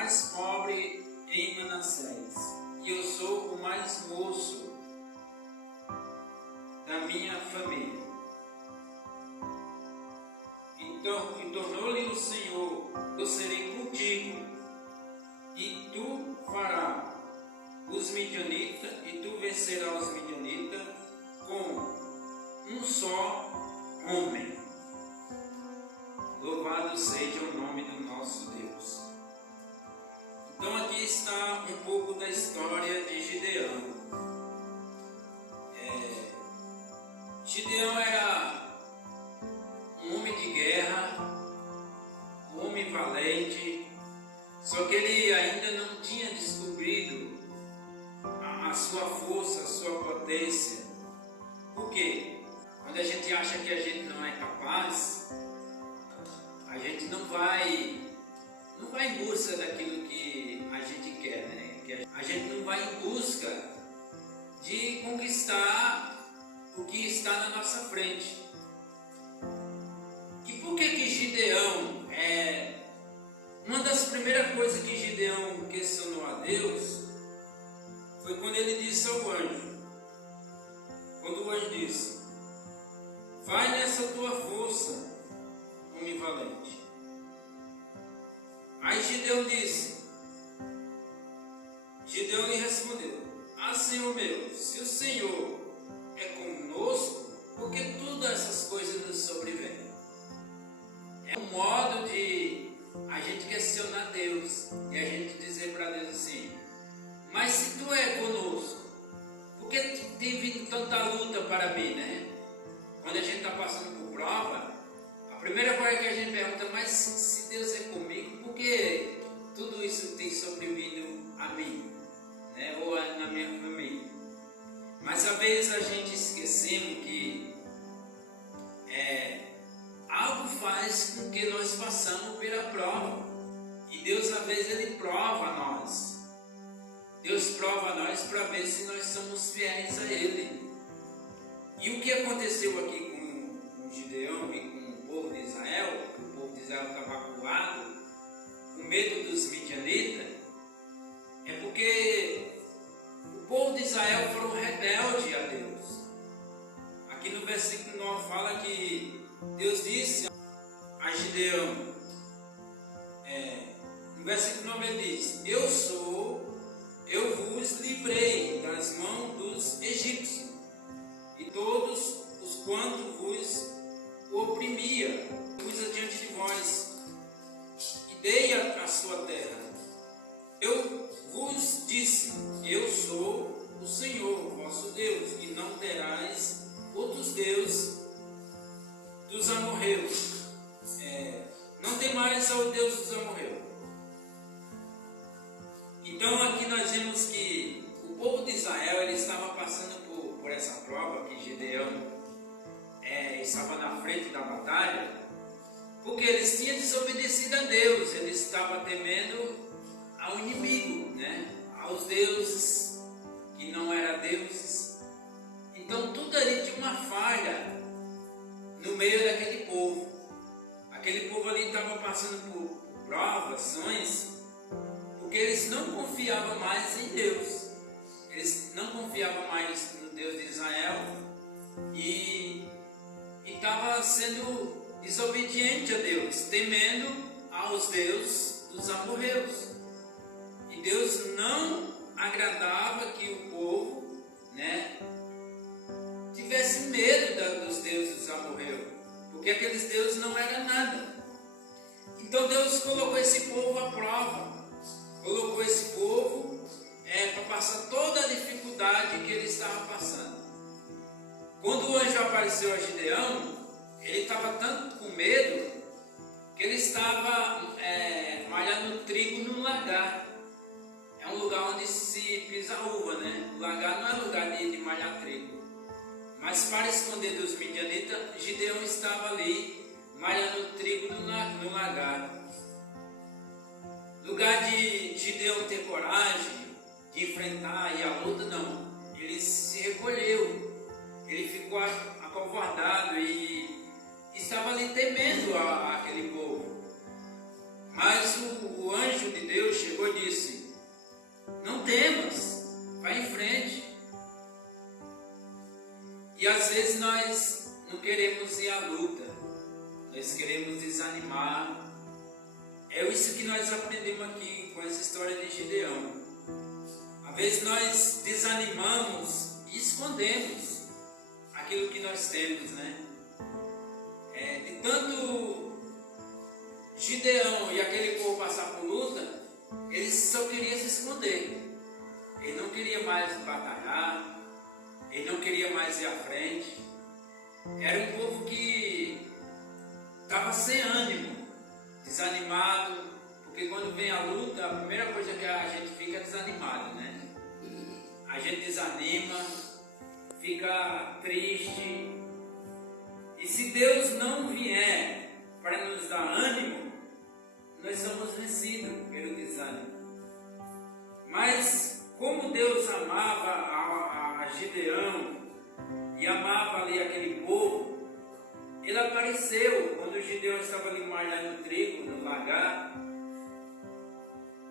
mais pobre em Manassés, e eu sou o mais moço da minha família. Então, e tornou-lhe o Senhor: eu serei contigo, e tu farás os midianitas, e tu vencerás os midianitas com um só homem. Louvado seja o nome do nosso Deus. Então aqui está um pouco da história de Gideão. Gideão era um homem de guerra, um homem valente, só que ele ainda não tinha descobrido a sua força, a sua potência. Por quê? Quando a gente acha que a gente não é capaz, a gente não vai em busca daquilo que a gente quer, né? A gente não vai em busca de conquistar o que está na nossa frente. E por que Gideão, uma das primeiras coisas que Gideão questionou a Deus foi quando ele disse ao anjo, quando o anjo disse: vai nessa tua força, homem valente. Aí Gideão lhe respondeu: ah, Senhor meu, se o Senhor é conosco, por que todas essas coisas nos sobrevêm? É um modo de a gente questionar Deus e a gente dizer para Deus assim: mas se tu é conosco, por que tem vindo tanta luta para mim, né? Quando a gente está passando por prova, a primeira coisa que a gente pergunta: mas se Deus é comigo, por que tudo isso tem sobrevindo a mim, né? Ou na minha família? Mas às vezes a gente esquecemos que algo faz com que nós passamos pela prova. E Deus às vezes Ele prova nós. Deus prova nós para ver se nós somos fiéis a Ele. E o que aconteceu aqui com Gideão e com o povo de Israel? O povo de Israel estava acuado, com medo dos midianitas, é porque o povo de Israel foram rebeldes a Deus. Aqui no versículo 9 fala que Deus disse a Gideão, no versículo 9 ele diz: eu vos livrei das mãos dos egípcios, e todos os quantos vos oprimia, pus adiante de vós, e dei a sua terra. Eu vos disse: eu sou o Senhor, vosso Deus, e não terás outros deuses dos amorreus. Não tem mais ao Deus dos amorreus. Então aqui nós vemos que o povo de Israel ele estava passando por essa prova, que Gideão estava na frente da batalha, porque eles tinham desobedecido a Deus, eles estavam temendo ao inimigo, né? Aos deuses que não eram deuses. Então tudo ali tinha uma falha no meio daquele povo. Aquele povo ali estava passando por provações, porque eles não confiavam mais em Deus. Eles não confiavam mais no Deus de Israel e estava sendo desobediente a Deus, temendo aos deuses dos amorreus. E Deus não agradava que o povo, né, tivesse medo dos deuses dos amorreus, porque aqueles deuses não eram nada. Então Deus colocou esse povo à prova, colocou esse povo para passar toda a dificuldade que ele estava passando. Quando o anjo apareceu a Gideão, ele estava tanto com medo que ele estava malhando trigo no lagar. É um lugar onde se pisa uva, né? O lagar não é lugar de malhar trigo. Mas para esconder dos midianitas, Gideão estava ali malhando trigo no lagar. Lugar de Gideão ter coragem de enfrentar e a luta, não. Ele se recolheu, ele ficou acovardado e estava ali temendo aquele povo. Mas o anjo de Deus chegou chegou e disse: não temas, vai em frente. E às vezes nós não queremos ir à luta, nós queremos desanimar. É isso que nós aprendemos aqui com essa história de Gideão. Às vezes nós desanimamos e escondemos aquilo que nós temos, né? De tanto Gideão e aquele povo passar por luta, eles só queriam se esconder. Ele não queria mais batalhar, ele não queria mais ir à frente. Era um povo que estava sem ânimo, desanimado, porque quando vem a luta, a primeira coisa que a gente fica é desanimado, né? A gente desanima, fica triste. E se Deus não vier para nos dar ânimo, nós somos vencidos pelo desânimo. Mas como Deus amava a Gideão e amava ali aquele povo, ele apareceu quando o Gideão estava ali malhando trigo no lagar.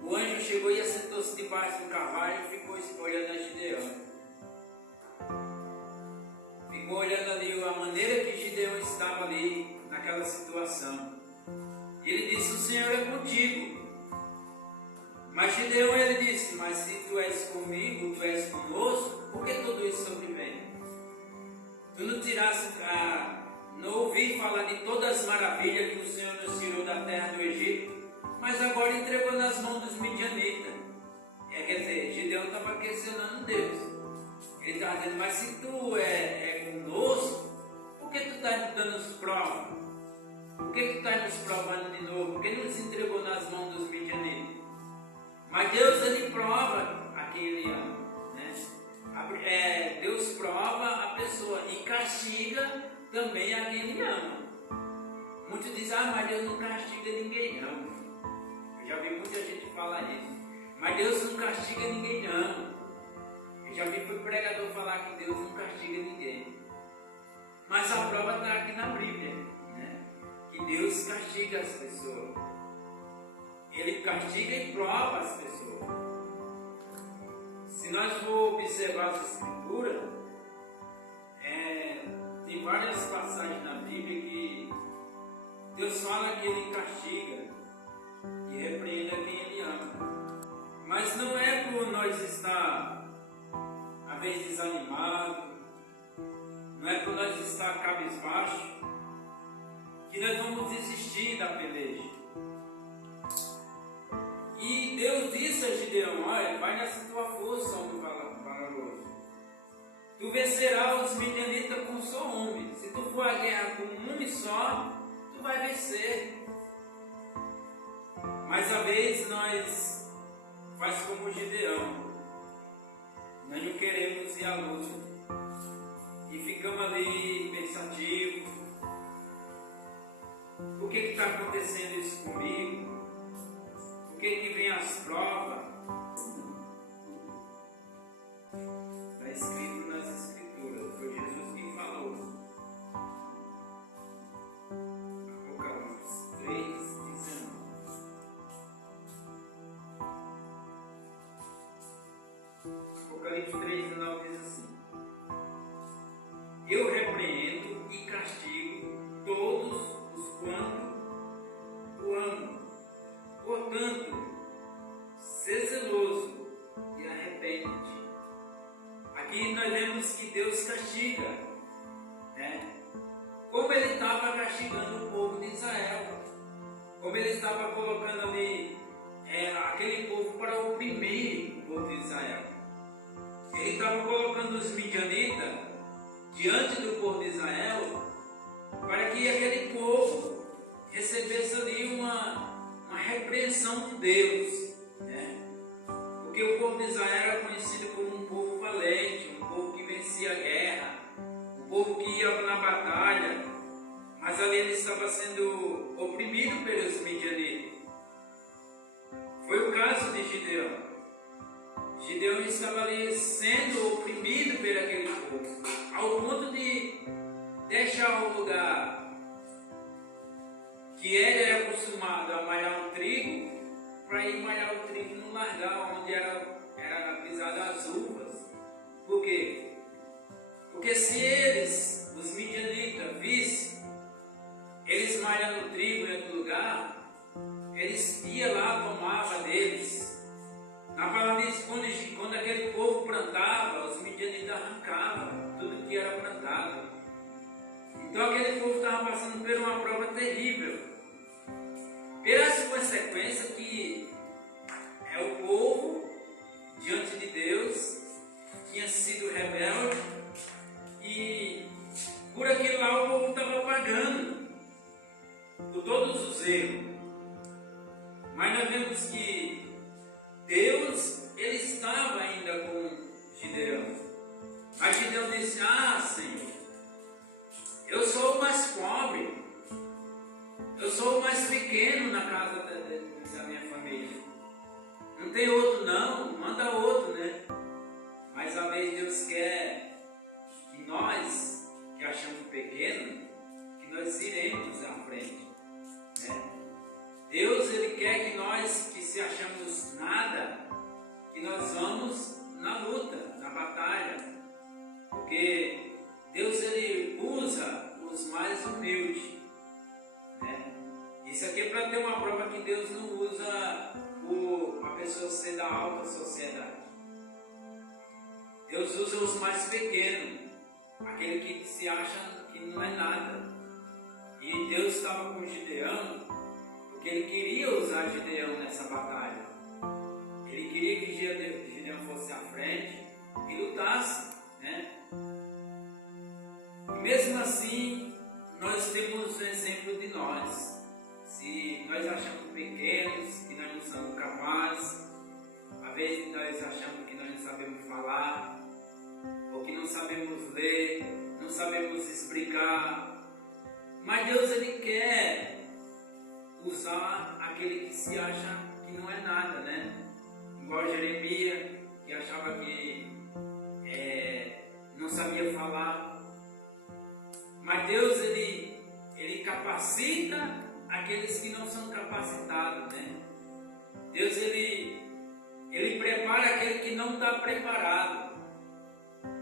O anjo chegou e assentou-se debaixo do cavalo e ficou olhando a Gideão. Ficou olhando ali a maneira que Gideão estava ali naquela situação. Ele disse: o Senhor é contigo. Mas Gideão, ele disse: mas se tu és comigo, tu és conosco, por que tudo isso sobrevém? Tu não tiraste não ouvi falar de todas as maravilhas que o Senhor nos tirou da terra do Egito, mas agora entregou nas mãos dos midianitas. Quer dizer, Gideão estava questionando Deus. Ele estava dizendo: mas se tu é conosco, por que tu estás nos dando provas? Por que tu estás nos provando de novo? Por que não se entregou nas mãos dos midianitas? Mas Deus, ele prova a quem ele ama, né? Deus prova a pessoa e castiga também a quem ele ama. Muitos dizem: mas Deus não castiga ninguém, não. Eu já vi muita gente falar isso. Mas Deus não castiga ninguém, não. Eu já vi o pregador falar que Deus não castiga ninguém. Mas a prova está aqui na Bíblia, né? Que Deus castiga as pessoas. Ele castiga e prova as pessoas. Se nós for observar as Escrituras, tem várias passagens na Bíblia que Deus fala que Ele castiga e repreende a quem Ele ama. Mas não é por nós estar, às vezes, desanimado, não é por nós estar cabisbaixo, que nós vamos desistir da peleja. E Deus disse a Gideão: olha, vai nessa tua força, homem valoroso. Tu vencerás os midianitas com só homem. Se tu for à guerra com um homem só, tu vai vencer. Mas às vezes nós faz como Gideão. Nós não queremos ir à luta. E ficamos ali pensativos. Por que está acontecendo isso comigo? Por que vem as provas? Está escrito nas Escrituras, foi Jesus quem falou. Apocalipse 3:19. Apocalipse 3:19 diz assim: eu repreendo e castigo todos os quanto o amo. Portanto, ser zeloso e arrepende-te. Aqui nós vemos que Deus castiga, né? Como Ele estava castigando o povo de Israel, como Ele estava colocando ali aquele povo para oprimir o povo de Israel. Ele estava colocando os midianitas diante do povo de Israel para que aquele povo recebesse ali uma repreensão de Deus, né? Porque o povo de Israel era conhecido como um povo valente, um povo que vencia a guerra, um povo que ia na batalha, mas ali ele estava sendo oprimido pelos midianitas. Foi o caso de Gideão. Gideão estava ali sendo oprimido por aquele povo, ao ponto de deixar o lugar que ele era acostumado a malhar o trigo, para ir malhar o trigo onde era pisada as uvas. Por quê? Porque se eles, os midianitas, vissem eles malhando trigo em outro lugar, eles iam lá, tomavam deles. Na palavra diz, quando aquele povo plantava, os midianitas arrancavam tudo que era plantado. Então aquele povo estava passando por uma prova terrível. Pela consequência que é o povo diante de Deus tinha sido rebelde e por aquilo lá o povo estava pagando por todos os erros. Mas nós vemos que Deus, ele estava ainda com Gideão. Mas Gideão disse, Senhor, eu sou o mais pobre, eu sou o mais pequeno na casa da minha família. Não tem outro não, manda outro, né? Mas às vezes Deus quer que nós, que achamos pequeno, que nós iremos à frente, né? Deus, ele quer que nós, que se achamos nada, que nós vamos na luta, na batalha. Porque Deus, ele usa os mais humildes, né? Isso aqui é para ter uma prova que Deus não usa a pessoa ser da alta sociedade. Deus usa os mais pequenos, aquele que se acha que não é nada. E Deus estava com Gideão, porque ele queria usar Gideão nessa batalha. Ele queria que Gideão fosse à frente e lutasse, né? E mesmo assim, nós temos um exemplo de nós. Se nós achamos pequenos, que nós não somos capazes, às vezes nós achamos que nós não sabemos falar, ou que não sabemos ler, não sabemos explicar, mas Deus, ele quer usar aquele que se acha que não é nada, né? Igual Jeremias, que achava que não sabia falar. Mas Deus, ele capacita aqueles que não são capacitados, né? Deus, ele prepara aquele que não está preparado.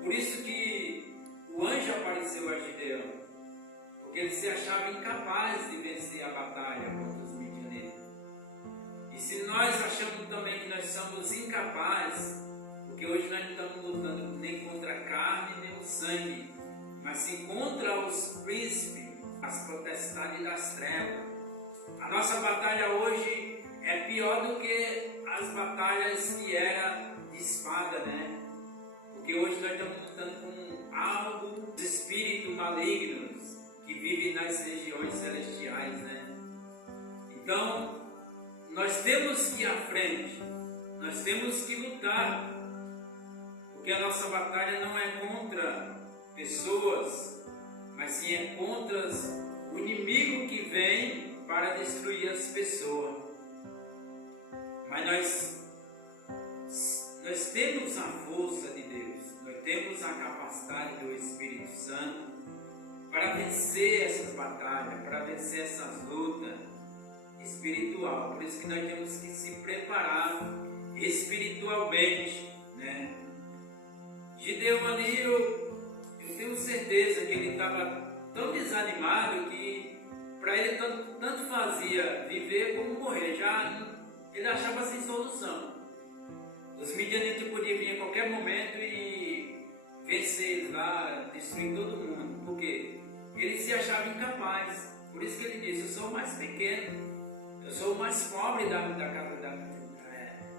Por isso que o anjo apareceu a Gideão, porque ele se achava incapaz de vencer a batalha contra os midianitas. E se nós achamos também que nós somos incapazes, porque hoje nós não estamos lutando nem contra a carne nem o sangue, mas sim contra os príncipes, as potestades das trevas. A nossa batalha hoje é pior do que as batalhas que era de espada, né? Porque hoje nós estamos lutando com algo de espíritos malignos que vivem nas regiões celestiais, né? Então, nós temos que ir à frente, nós temos que lutar, porque a nossa batalha não é contra pessoas, mas sim é contra o inimigo que vem para destruir as pessoas. Mas nós temos a força de Deus, nós temos a capacidade do Espírito Santo para vencer essas batalhas, para vencer essas lutas espirituais. Por isso que nós temos que se preparar espiritualmente, né? Gideão ali, eu tenho certeza que ele estava tão desanimado que para ele tanto fazia viver como morrer. Já ele achava sem solução. Os midianitas podiam vir a qualquer momento e vencer eles lá, destruir todo mundo, porque ele se achava incapaz. Por isso que ele disse, eu sou o mais pequeno, eu sou o mais pobre da casa,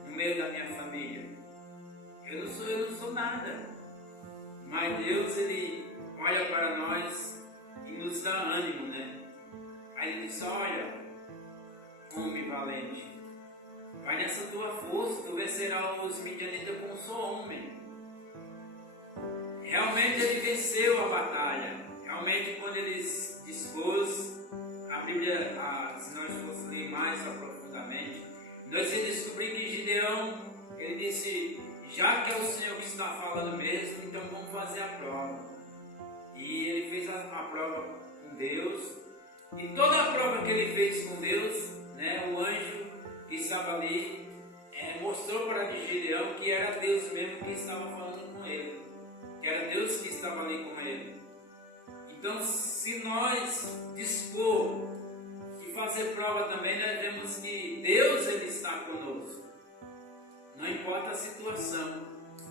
no meio da minha família. Eu não sou nada. Mas Deus, ele olha para nós e nos dá ânimo, né? Aí ele diz, olha, homem valente, vai nessa tua força, tu vencerás os midianitas com um só homem. Realmente ele venceu a batalha. Realmente quando ele se dispôs, a Bíblia, se nós fossemos ler mais profundamente, nós vamos descobrir que Gideão, ele disse, já que é o Senhor que está falando mesmo, então vamos fazer a prova. E ele fez a prova com Deus. E toda a prova que ele fez com Deus, né, o anjo que estava ali mostrou para Gideão que era Deus mesmo que estava falando com ele, que era Deus que estava ali com ele. Então, se nós dispor e fazer prova também, nós vemos que Deus ele está conosco. Não importa a situação.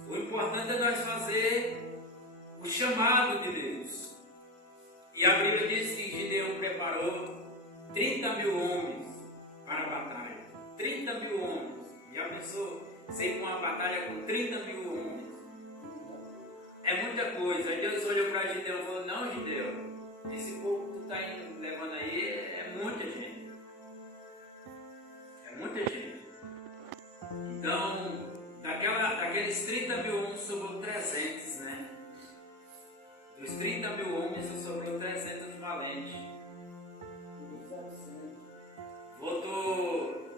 O importante é nós fazer o chamado de Deus. E a Bíblia diz que Gideão preparou 30.000 homens para a batalha. 30.000 homens. Já pensou? Você ir com uma batalha com 30.000 homens? É muita coisa. Aí Deus olhou para Gideão e falou: não, Gideão, esse povo que tu está levando aí é muita gente. É muita gente. Então, daqueles 30.000 homens sobrou 300, né? Dos 30.000 homens só sobrou 300 valentes. Votou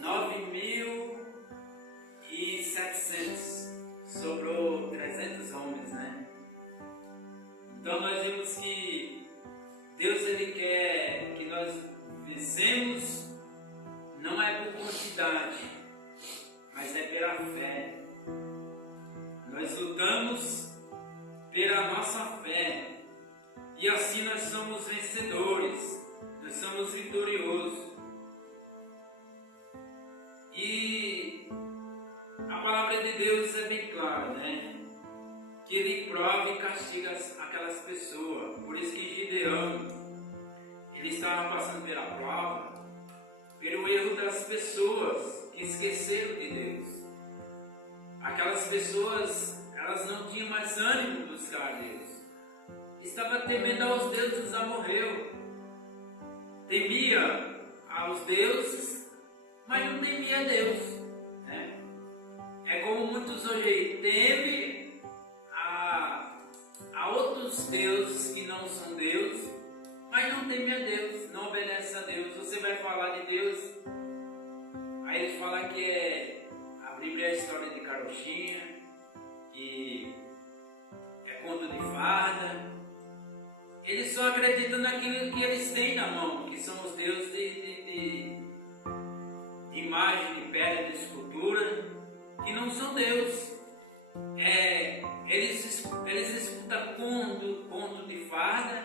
9.700. Sobrou 300 homens, né? Então nós vemos que Deus ele quer que nós vencemos, não é por quantidade, mas é pela fé. Nós lutamos pela nossa fé. E assim nós somos vencedores, nós somos vitoriosos. E a palavra de Deus é bem clara, né? Que Ele prova e castiga aquelas pessoas. Por isso que Gideão, ele estava passando pela prova, pelo erro das pessoas que esqueceram de Deus. Aquelas pessoas, elas não tinham mais ânimo de buscar Deus. Estava temendo aos deuses amorreus. Temia aos deuses, mas não temia a Deus, né? É como muitos hoje temem a outros deuses que não são Deus, mas não temem a Deus, não obedecem a Deus. Você vai falar de Deus, aí eles falam que a Bíblia é a história de carochinha, que é conto de fada. Eles só acreditam naquilo que eles têm na mão, que são os deuses de imagem, de pedra, de escultura, que não são Deus. Eles escutam conto de fada,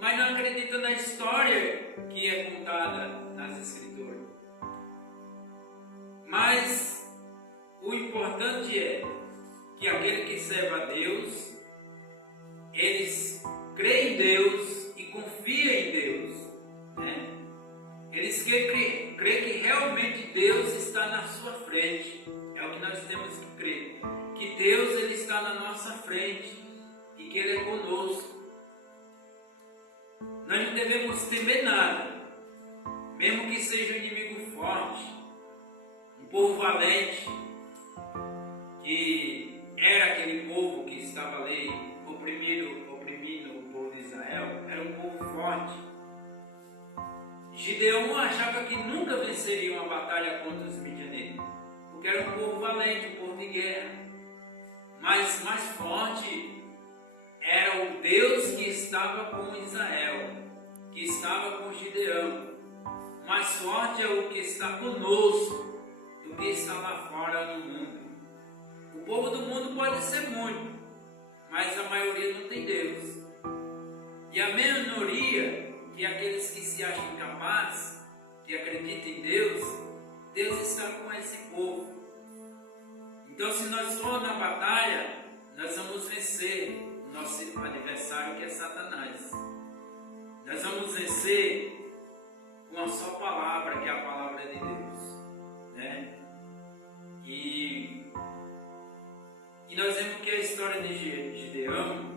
mas não acreditam na história que é contada nas Escrituras. Mas o importante é que aquele que serve a Deus, eles creem em Deus e confiam em Deus, né? Eles creem que realmente Deus está na sua frente. É o que nós temos que crer, que Deus ele está na nossa frente e que Ele é conosco. Nós não devemos temer nada, mesmo que seja um inimigo forte, um povo valente, que era aquele povo que estava ali oprimindo o povo de Israel. Era um povo forte. Gideão achava que nunca venceria uma batalha contra os midianitas, porque era um povo valente, um povo de guerra. Mas mais forte era o Deus que estava com Israel, que estava com Gideão. Mais forte é o que está conosco do que está lá fora no mundo. O povo do mundo pode ser muito, mas a maioria não tem Deus. E a minoria, que é aqueles que se acham capazes, que acreditam em Deus, Deus está com esse povo. Então, se nós formos na batalha, nós vamos vencer o nosso adversário, que é Satanás. Nós vamos vencer com uma só palavra, que é a palavra de Deus, né? E nós vemos que a história de Gideão,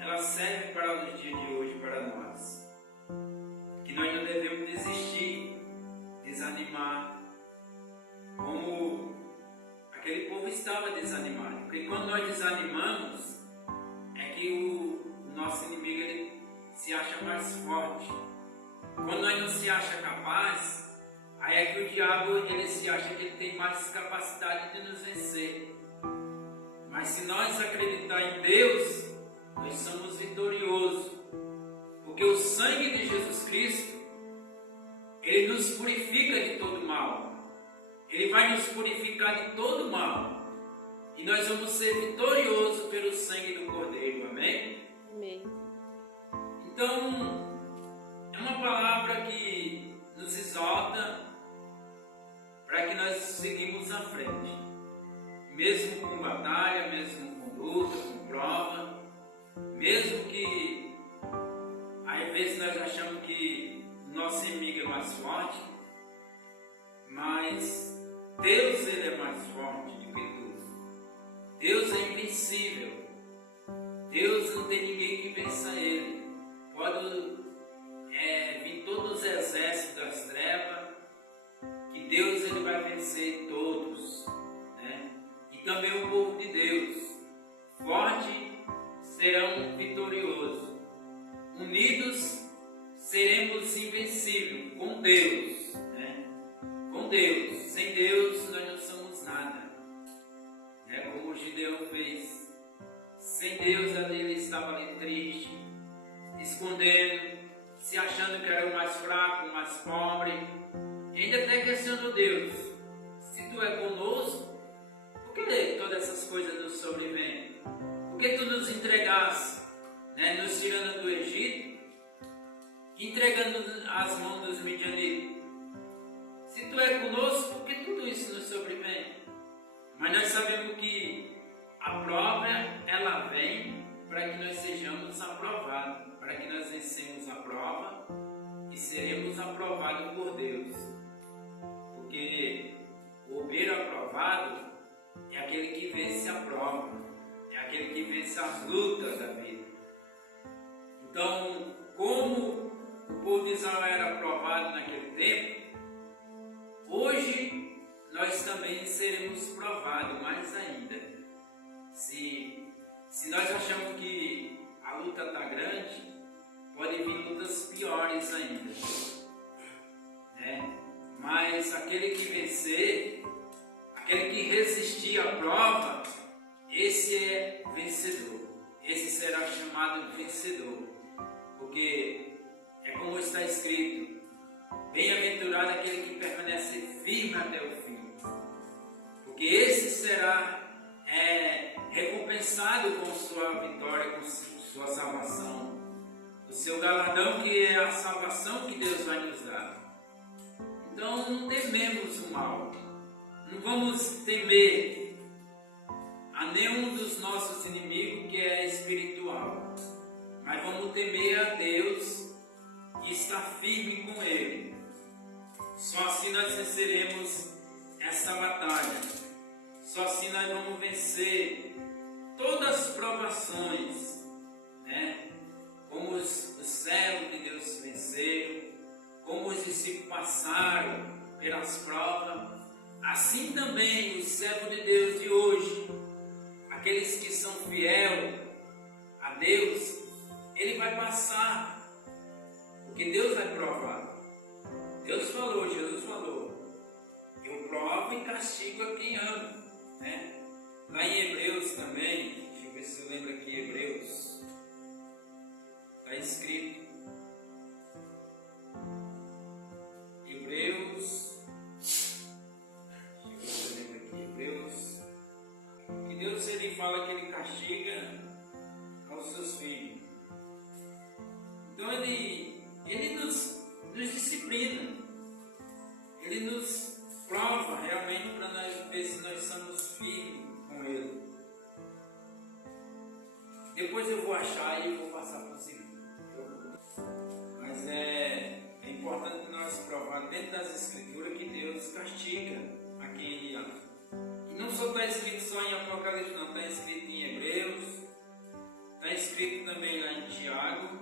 ela serve para os dias de hoje, para nós. Que nós não devemos desistir, desanimar, como aquele povo estava desanimado. Porque quando nós desanimamos, é que o nosso inimigo ele se acha mais forte. Quando nós não se acha capaz, aí é que o diabo ele se acha que ele tem mais capacidade de nos vencer. Mas se nós acreditar em Deus, nós somos vitoriosos, Porque o sangue de Jesus Cristo, ele nos purifica de todo mal. Ele vai nos purificar de todo mal. E nós vamos ser vitoriosos pelo sangue do Cordeiro. Amém? Amém. Então, é uma palavra que nos exalta para que nós seguimos à frente. Mesmo com batalha, mesmo com luta, com prova, mesmo que às vezes nós achamos que o nosso inimigo é mais forte, mas Deus, ele é mais forte do que tudo. Deus é invencível. Deus não tem ninguém que vença ele. Pode vir todos os exércitos das trevas, que Deus ele vai vencer todos, né? E também o povo de Deus, forte, serão vitoriosos. Unidos, seremos invencíveis com Deus, né? Com Deus. Sem Deus, nós não somos nada, né? Como o Gideão fez. Sem Deus, ele estava ali triste, escondendo, se achando que era o mais fraco, o mais pobre. E ainda até questionou Deus: se tu é conosco, por que todas essas coisas nos sobrevêm? Por que tu nos entregaste, né, nos tirando do Egito, entregando as mãos dos midianitas? Se tu é conosco, por que tudo isso nos sobrevém? Mas nós sabemos que a prova, ela vem para que nós sejamos aprovados, para que nós vencemos a prova e seremos aprovados por Deus. Porque o obreiro aprovado é aquele que vence a prova, é aquele que vence as lutas da vida. Então, como o povo de Israel era aprovado naquele tempo, hoje nós também seremos provados mais ainda. Se nós achamos que a luta está grande, pode vir lutas piores ainda, né? Mas aquele que vencer, aquele que resistir à prova, esse é vencedor. Esse será chamado vencedor. Porque é como está escrito: bem-aventurado aquele que permanece firme até o fim. Porque esse será recompensado com sua vitória, com sua salvação. O seu galardão, que é a salvação que Deus vai nos dar. Então não tememos o mal. Não vamos temer a nenhum dos nossos inimigos que é espiritual. Mas vamos temer a Deus e estar firme com Ele. Só assim nós venceremos essa batalha. Só assim nós vamos vencer todas as provações, né? Como os servos de Deus venceram, como os discípulos passaram pelas provas, assim também os servos de Deus de hoje, aqueles que são fiéis a Deus, ele vai passar, porque Deus vai provar. Deus falou, Jesus falou: eu provo e castigo a quem ama, né? Lá em Hebreus também, deixa eu ver se eu lembro aqui, Hebreus, está escrito, que Deus ele fala que ele castiga aos seus filhos. Então ele nos disciplina, ele nos prova realmente para nós ver se nós somos firmes com ele. Depois eu vou achar e vou passar por cima. Mas é importante nós provar dentro das Escrituras que Deus castiga a quem Ele ama. E não só está escrito só em Apocalipse, não, está escrito em Hebreus, está escrito também lá em Tiago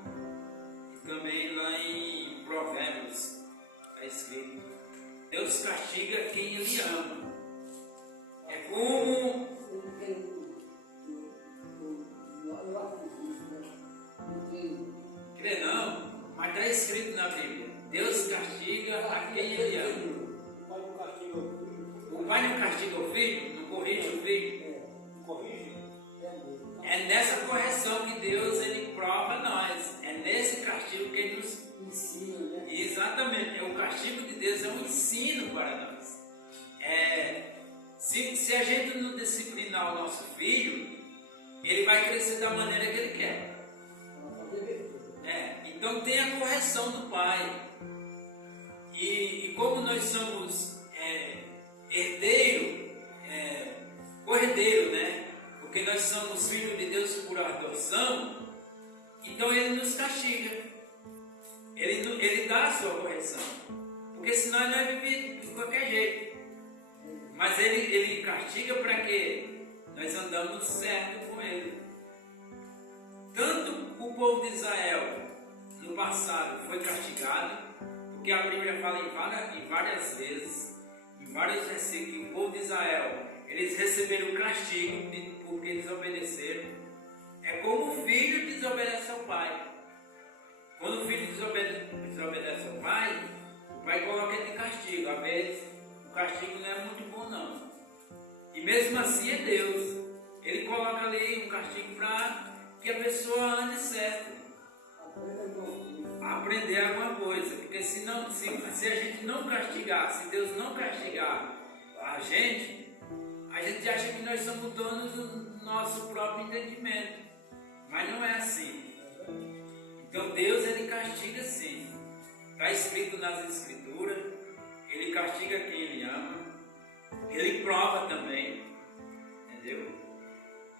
e também lá em Provérbios. Está escrito: Deus castiga quem Ele ama. É como... Crê não, mas está escrito na Bíblia: Deus castiga a quem Ele ama. O pai não castiga o filho, não corrige o filho. É nessa correção que Deus ele prova nós. É nesse castigo gente não disciplinar o nosso filho, ele vai crescer da maneira que ele quer. Então tem a correção do pai. E como nós somos cordeiro, né? Porque nós somos filhos de Deus por adoção, então ele nos castiga. Ele dá a sua correção. Porque senão ele vai viver de qualquer jeito. Mas ele castiga para que nós andamos certo com ele. Tanto o povo de Israel no passado foi castigado, porque a Bíblia fala em várias vezes, em vários versículos, que o povo de Israel, eles receberam castigo porque desobedeceram. É como o filho desobedece ao pai. Quando o filho desobedece ao pai, o pai coloca ele de castigo. Às vezes o castigo não é muito bom não. E mesmo assim é Deus. Ele coloca ali um castigo para que a pessoa ande certo. Aprender alguma coisa. Porque se a gente não castigar, se Deus não castigar a gente acha que nós somos donos do nosso próprio entendimento. Mas não é assim. Então Deus, ele castiga sim. Está escrito nas Escrituras. Ele castiga quem ele ama. Ele prova também. Entendeu?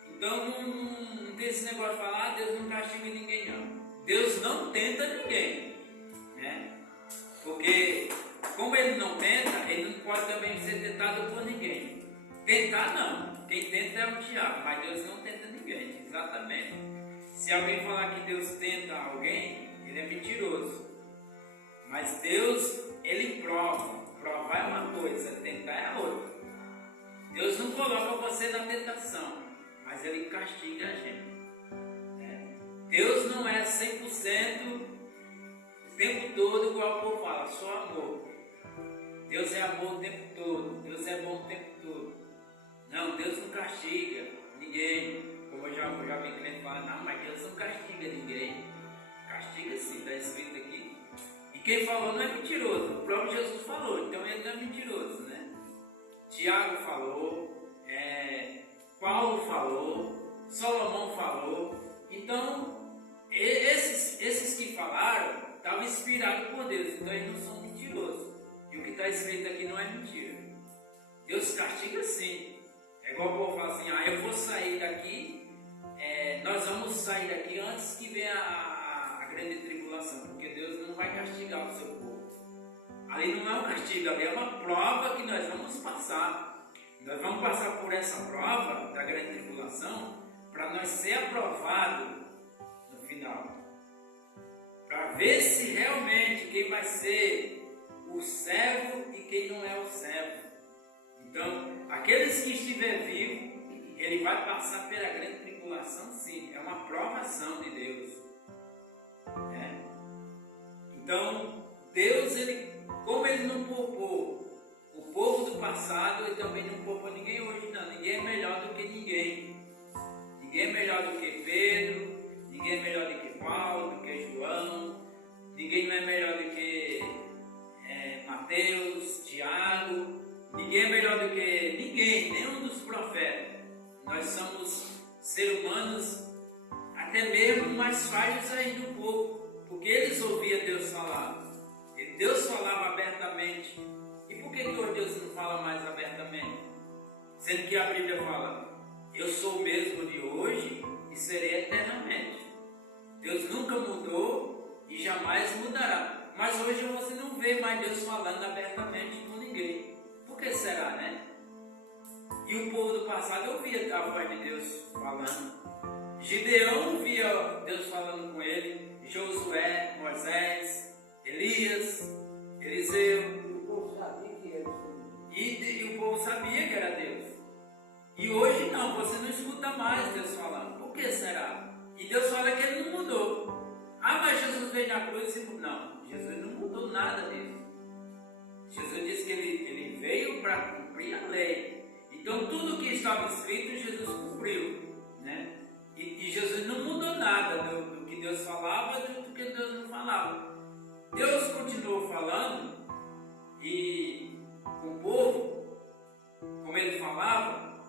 Então não tem esse negócio de falar, Deus não castiga ninguém não. Deus não tenta ninguém. Né? Porque como ele não tenta, ele não pode também ser tentado por ninguém. Tentar não. Quem tenta é o diabo, mas Deus não tenta ninguém. Exatamente. Se alguém falar que Deus tenta alguém, ele é mentiroso. Mas Deus, ele prova. Provar é uma coisa, tentar é outra. Deus não coloca você na tentação, mas ele castiga a gente. Deus não é 100% o tempo todo igual o povo fala, só amor. Deus é amor o tempo todo, Deus é bom o tempo todo. Não, Deus não castiga ninguém. Como eu já vi crente falar, não, mas Deus não castiga ninguém. Castiga sim, está escrito aqui. E quem falou não é mentiroso, o próprio Jesus falou, então ele não é mentiroso, né? Tiago falou, Paulo falou, Salomão falou. Então, esses que falaram estavam inspirados por Deus, então eles não são mentirosos. E o que está escrito aqui não é mentira. Deus castiga sim. É igual o povo fala assim, eu vou sair daqui, nós vamos sair daqui antes que venha a grande tribulação, porque Deus não vai castigar o seu povo. Ali não é um castigo, ali é uma prova que nós vamos passar. Nós vamos passar por essa prova da grande tribulação para nós ser aprovados no final. Para ver se realmente quem vai ser o servo e quem não é o servo. Então, aqueles que estiver vivo, ele vai passar pela grande tribulação sim. É uma provação de Deus. Então, Deus, como ele não poupou o povo do passado, ele também não poupa ninguém hoje não. Ninguém é melhor do que ninguém. Ninguém é melhor do que Pedro, ninguém é melhor do que Paulo, do que João, ninguém não é melhor do que Mateus, Tiago, ninguém é melhor do que ninguém, nenhum dos profetas. Nós somos seres humanos até mesmo mais falhos ainda um pouco, porque eles ouviam Deus falar. Deus falava abertamente. E por que hoje Deus não fala mais abertamente? Sendo que a Bíblia fala, eu sou o mesmo de hoje e serei eternamente. Deus nunca mudou e jamais mudará. Mas hoje você não vê mais Deus falando abertamente com ninguém. Por que será, né? E o povo do passado ouvia a voz de Deus falando. Gideão ouvia Deus falando com ele. Josué, Moisés, Elias, Eliseu. E o povo sabia que era Deus. E hoje não, você não escuta mais Deus falando. Por que será? E Deus fala que ele não mudou. Mas Jesus veio na cruz e mudou. Não, Jesus não mudou nada dele. Jesus disse que ele veio para cumprir a lei. Então tudo que estava escrito, Jesus cumpriu. Né? E Jesus não mudou nada do que Deus falava e do que Deus não falava. Deus continuou falando e com o povo, como ele falava,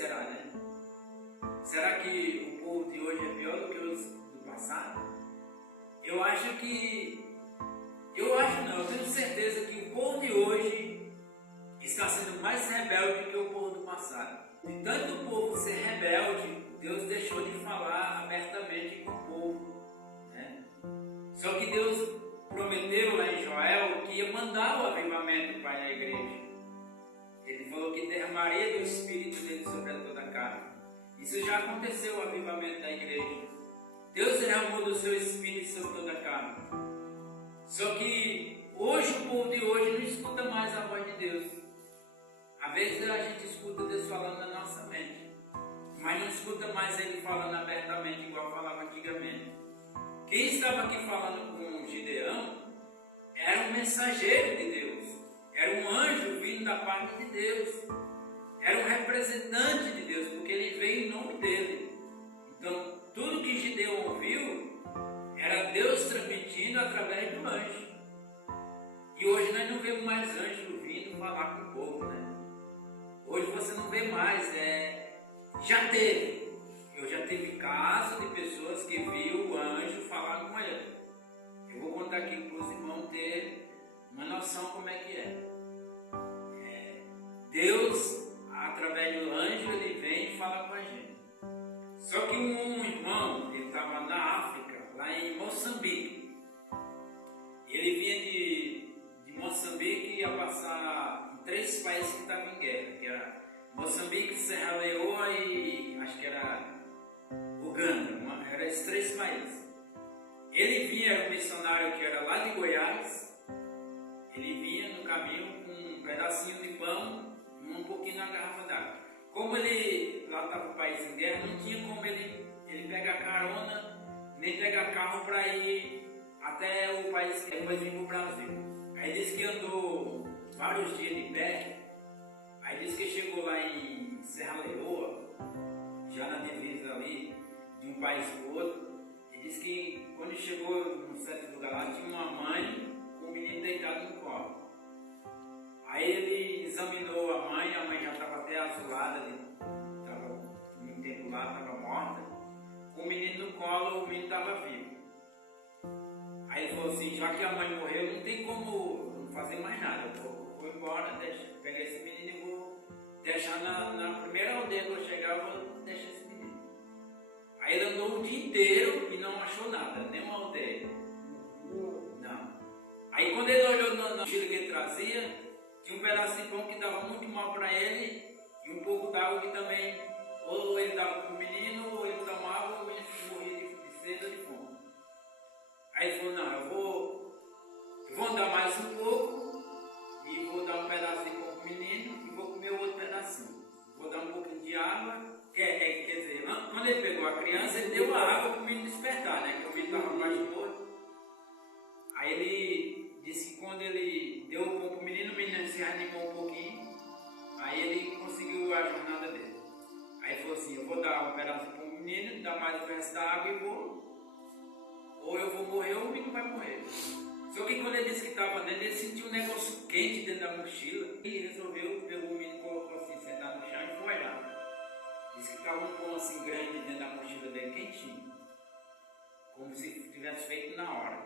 será, né? Será que o povo de hoje é pior do que os do passado? Eu tenho certeza que o povo de hoje está sendo mais rebelde que o povo do passado. De tanto o povo ser rebelde, Deus deixou de falar abertamente com o povo, né? Só que Deus prometeu lá em Joel que ia mandar o avivamento para a igreja. Ele falou que derramaria do Espírito dele sobre toda a carne. Isso já aconteceu, o avivamento da igreja. Deus derramou do seu Espírito sobre toda a carne. Só que hoje o povo de hoje não escuta mais a voz de Deus. Às vezes a gente escuta Deus falando na nossa mente, mas não escuta mais Ele falando abertamente igual falava antigamente. Quem estava aqui falando com Gideão era um mensageiro de Deus, era um anjo vindo da parte de Deus, era um representante de Deus, porque ele veio em nome dele. Então, tudo que Gideão ouviu era Deus transmitindo através do anjo. E hoje nós não vemos mais anjo vindo falar com o povo, né? Hoje você não vê mais, já teve. Eu já tive casos de pessoas que viu o anjo falar com ele. Eu vou contar aqui para os irmãos terem uma noção como é que é. Deus, através do anjo, ele vem e fala com a gente. Só que um irmão, ele estava na África, lá em Moçambique. Ele vinha de Moçambique e ia passar em 3 países que estavam em guerra, que era Moçambique, Serra Leoa e acho que era Uganda, eram esses 3 países. Ele vinha, era um missionário que era lá de Goiás. Ele vinha no caminho com um pedacinho de pão e um pouquinho na garrafa d'água. Como ele lá estava o país em guerra, não tinha como ele pegar carona, nem pegar carro para ir até o país que depois vir para o Brasil. Aí disse que andou vários dias de pé. Aí disse que chegou lá em Serra Leoa, já na divisa ali, de um país para o outro. Ele disse que quando chegou num certo lugar lá, tinha uma mãe com o menino deitado no colo. Aí ele examinou a mãe já estava até azulada, estava muito tempo lá, estava morta. Com o menino no colo, o menino estava vivo. Aí ele falou assim, já que a mãe morreu, não tem como fazer mais nada. Eu vou embora, pegar esse menino e vou deixar na primeira aldeia que eu chegar, eu vou deixar esse menino. Aí ele andou o dia inteiro e não achou nada, nenhuma aldeia. Não. Aí quando ele olhou na mochila que ele trazia, tinha um pedaço de pão que dava muito mal para ele e um pouco d'água que também, ou ele dava para o menino, ou ele tomava, ou o menino morria de sede ou de fome. Aí ele falou, não, eu vou andar mais um pouco e vou dar um pedaço de pão para o menino e vou comer outro pedacinho. Vou dar um pouquinho de água, quer dizer, quando ele pegou a criança, ele deu a água para o menino despertar, né? Que o menino estava mais morto. Aí ele disse que quando ele deu o pão para o menino se animou um pouquinho. Aí ele conseguiu a jornada dele. Aí ele falou assim, eu vou dar um pedaço para o menino, dar mais o resto da água e ou eu vou morrer ou o menino vai morrer. Só que quando ele disse que estava dentro, ele sentiu um negócio quente dentro da mochila e resolveu, pegou o menino, colocou assim, sentado no chão e foi olhar. Disse que estava um pão assim grande dentro da mochila dele, quentinho, como se tivesse feito na hora.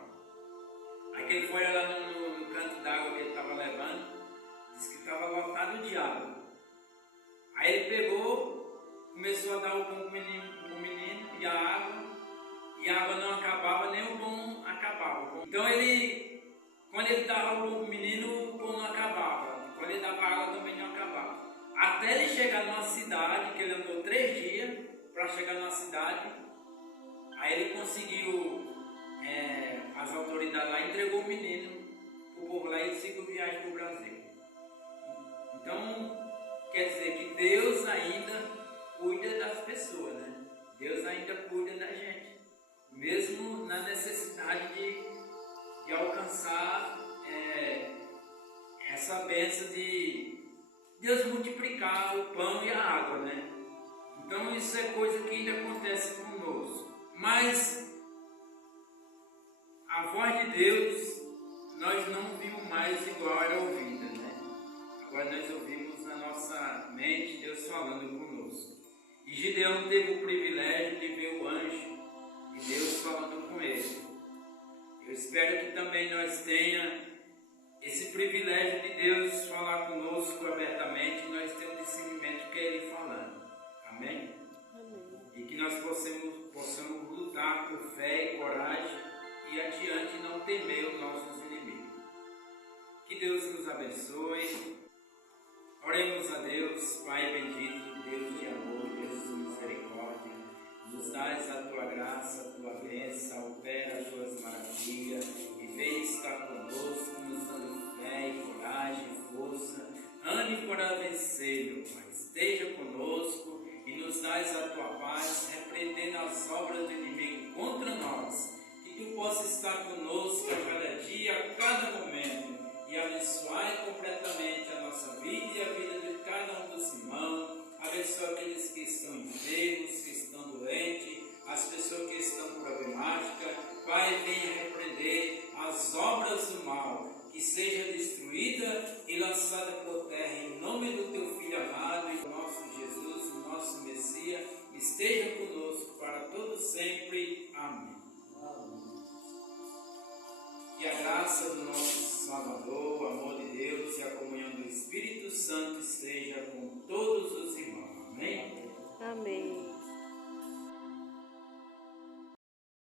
Aí que ele foi lá no canto d'água que ele estava levando, disse que estava lotado de água. Aí ele pegou, começou a dar o pão para o menino e a água não acabava, nem o pão acabava. Então quando ele dava o pão para o menino, o pão não acabava. Quando ele dava água também não acabava. Até ele chegar numa cidade, que ele andou 3 dias para chegar numa cidade, aí ele conseguiu, as autoridades lá entregou o menino para o povo lá e seguiu viagem para o Brasil. Então, quer dizer que Deus ainda cuida das pessoas, né? Deus ainda cuida da gente, mesmo na necessidade de alcançar essa bênção de Deus multiplicar o pão e a água, né? Então isso é coisa que ainda acontece conosco. Mas a voz de Deus nós não vimos mais igual era ouvida, né? Agora nós ouvimos na nossa mente Deus falando conosco. Gideão teve o privilégio de ver o anjo e Deus falando com ele. Eu espero que também nós tenhamos esse privilégio de Deus falar conosco abertamente e nós temos discernimento que é Ele falando. Amém? Amém. E que nós possamos lutar com fé e coragem e adiante não temer os nossos inimigos. Que Deus nos abençoe. Oremos a Deus, Pai bendito, Deus de amor, Deus de misericórdia. Nos dás a tua graça, a tua bênção, opera as tuas maravilhas e vem estar conosco, nos dando fé e coragem, força, ânimo para vencer, meu Pai. Esteja conosco e nos dás a tua paz, repreendendo as obras do inimigo contra nós. Que tu possa estar conosco a cada dia, a cada momento e abençoar completamente a nossa vida e a vida de cada um dos irmãos. Abençoa aqueles que estão enfermos, que estão doentes, as pessoas que estão problemáticas. Pai, venha repreender as obras do mal, que seja destruída e lançada por terra, em nome do teu Filho amado e do nosso Jesus, o nosso Messias, esteja conosco para todo sempre. Amém. Que a graça do nosso Salvador, o amor de Deus e a comunhão do Espírito Santo esteja com todos os irmãos. Amém? Amém.